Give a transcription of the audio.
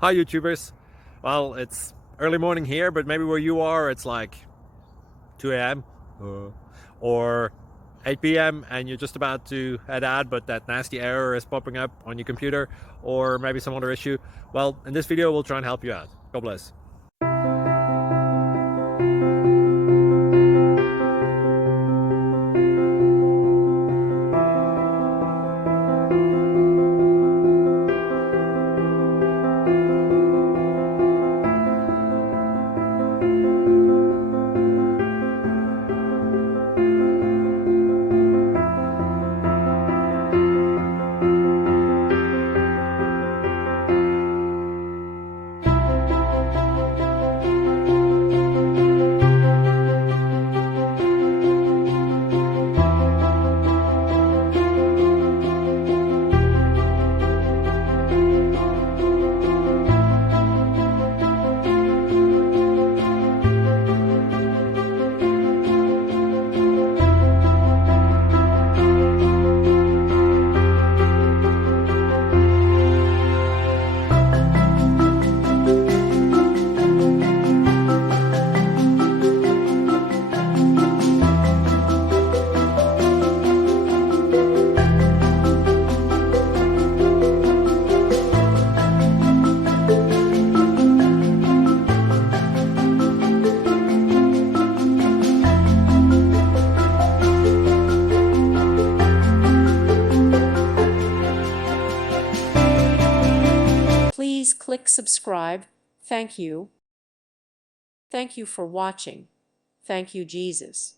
Hi YouTubers. Well, it's early morning here, but maybe where you are it's like 2 a.m. Or 8 p.m. and you're just about to head out, but that nasty error is popping up on your computer, or maybe some other issue. Well, in this video we'll try and help you out. God bless. Please click subscribe. Thank you. Thank you for watching. Thank you, Jesus.